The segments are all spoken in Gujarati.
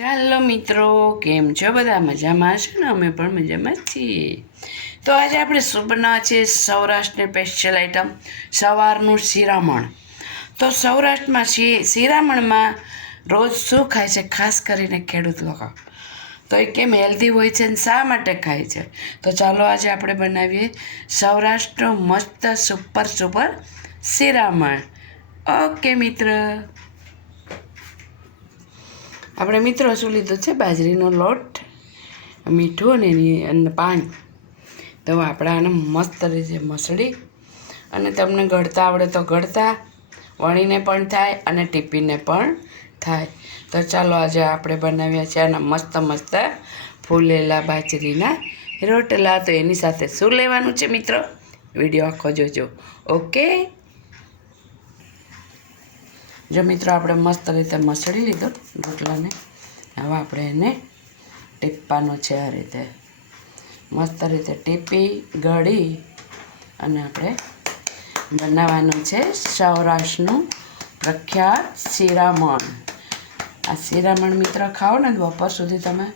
ચાલો મિત્રો, કેમ છો બધા? મજામાં છો ને? અમે પણ મજામાં છીએ. તો આજે આપણે શું બનાવવા છે? સૌરાષ્ટ્રની સ્પેશિયલ આઈટમ સવારનું શિરામણ. તો સૌરાષ્ટ્રમાં શિરામણમાં રોજ શું ખાય છે? ખાસ કરીને ખેડૂત લોકો. તો એ કેમ હેલ્ધી હોય છે અને શા માટે ખાય છે? તો ચાલો આજે આપણે બનાવીએ સૌરાષ્ટ્રનું મસ્ત સુપર સુપર શિરામણ. ઓકે મિત્ર. આપણે મિત્રો શું લીધું છે? બાજરીનો લોટ, મીઠું અને એની અને પાણી. તો આપણે આને મસ્ત રીતે મસળી અને તમને ગળતા આવડે તો ગળતા, વણીને પણ થાય અને ટીપીને પણ થાય. તો ચાલો આજે આપણે બનાવ્યા છે આના મસ્ત મસ્ત ફૂલેલા બાજરીના રોટલા. તો એની સાથે શું લેવાનું છે મિત્રો? વીડિયો આખો જોજો. ઓકે? જો મિત્રો, આપણે મસ્ત રીતે મસળી લીધો રોટલાને. હવે આપણે એને ટીપવાનો છે આ રીતે. મસ્ત રીતે ટીપી, ગળી અને આપણે બનાવવાનું છે સૌરાષ્ટ્રનું પ્રખ્યાત શિરામણ. આ શિરામણ મિત્ર ખાઓ ને, બપોર સુધી તમે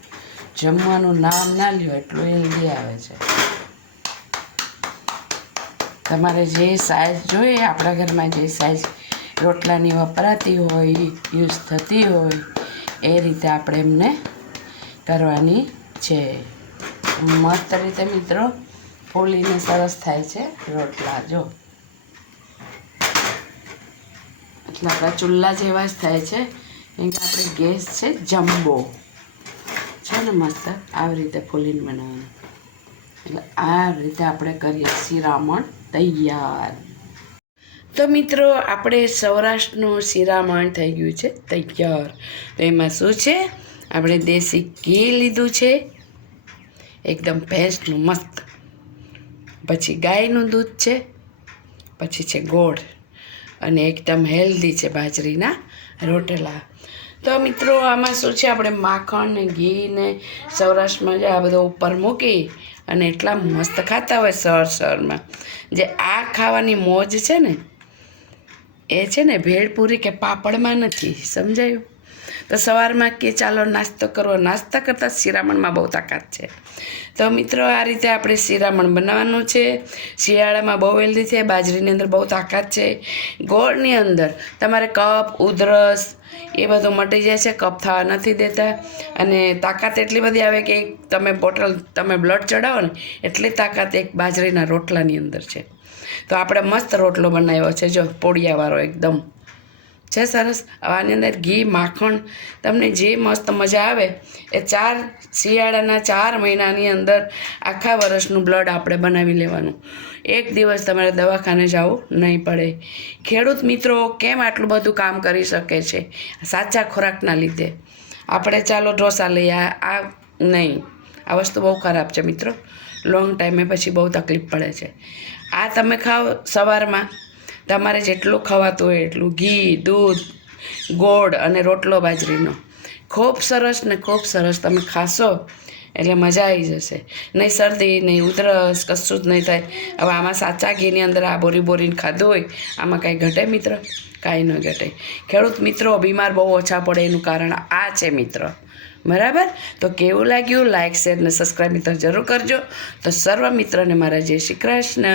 જમવાનું નામ ના લ્યો, એટલું હેલ્ધી આવે છે. તમારે જે સાઇઝ જોઈએ, આપણા ઘરમાં જે સાઇઝ રોટલાની વપરાતી હોય, યુઝ થતી હોય, એ રીતે આપણે એમને કરવાની છે. મસ્ત રીતે મિત્રો, ફૂલીને સરસ થાય છે રોટલા, જો. એટલે આપણા ચૂલ્લા જેવા જ થાય છે. કેમ કે આપણે ગેસ છે જમ્બો. છે ને મસ્ત? આવી રીતે ફૂલીને બનાવવાનું. એટલે આ રીતે આપણે કરીએ શિરામણ તૈયાર. તો મિત્રો, આપણે સૌરાષ્ટ્રનું શિરામણ થઈ ગયું છે, તૈયાર. તો એમાં શું છે? આપણે દેશી ઘી લીધું છે. એકદમ ભેંસનું મસ્ત. પછી ગાયનું દૂધ છે. પછી છે ગોળ. અને એકદમ હેલ્ધી છે બાજરીના રોટલા. તો મિત્રો, આમાં શું છે? આપણે માખણ ને ઘી ને સૌરાષ્ટ્રમાં જે આ બધો ઉપર મૂકી અને એટલા મસ્ત ખાતા હોય સર સરમાં જે આ ખાવાની મોજ છે ને એ છે ને ભેળપૂરી કે પાપડમાં નથી સમજાયું? તો સવારમાં કે ચાલો નાસ્તો કરવો, નાસ્તા કરતાં શિરામણમાં બહુ તાકાત છે. તો મિત્રો, આ રીતે આપણે શિરામણ બનાવવાનું છે. શિયાળામાં બહુ હેલ્ધી છે, બાજરીની અંદર બહુ તાકાત છે. ગોળની અંદર તમારે કપ, ઉધરસ એ બધું મટી જાય છે, કપ થવા નથી દેતા. અને તાકાત એટલી બધી આવે કે તમે બોટલ, તમે બ્લડ ચડાવો ને, એટલી તાકાત એક બાજરીના રોટલાની અંદર છે. તો આપણે મસ્ત રોટલો બનાવ્યો છે, જો પોળિયાવાળો એકદમ. છે સરસ આની અંદર ઘી, માખણ. તમને જે મસ્ત મજા આવે એ ચાર શિયાળાના ચાર મહિનાની અંદર આખા વર્ષનું બ્લડ આપણે બનાવી લેવાનું. એક દિવસ તમારે દવાખાને જવું નહીં પડે. ખેડૂત મિત્રો, કેમ આટલું બધું કામ કરી શકે છે? સાચા ખોરાકના લીધે. આપણે ચાલો ઢોસા લઈએ. આ નહીં. આ વસ્તુ બહુ ખરાબ છે મિત્રો. લોંગ ટાઈમે પછી બહુ તકલીફ પડે છે. આ તમે ખાઓ સવારમાં. તમારે જેટલું ખવાતું હોય એટલું ઘી, દૂધ, ગોળ અને રોટલો બાજરીનો. ખૂબ સરસ ને ખૂબ સરસ તમે ખાશો એટલે મજા આવી જશે. નહીં શરદી, નહીં ઉધરસ, કશું જ નહીં થાય. હવે આમાં સાચા ઘીની અંદર આ બોરી બોરીને ખાધું હોય, આમાં કાંઈ ઘટે મિત્ર? કાંઈ ન ઘટે. ખેડૂત મિત્રો, બીમાર બહુ ઓછા પડે એનું કારણ આ છે મિત્ર. બરાબર? તો કેવું લાગ્યું? લાઇક શેર ને સબસ્ક્રાઈબ મિત્ર જરૂર કરજો. તો સર્વ મિત્રને મારા જય શ્રી કૃષ્ણ.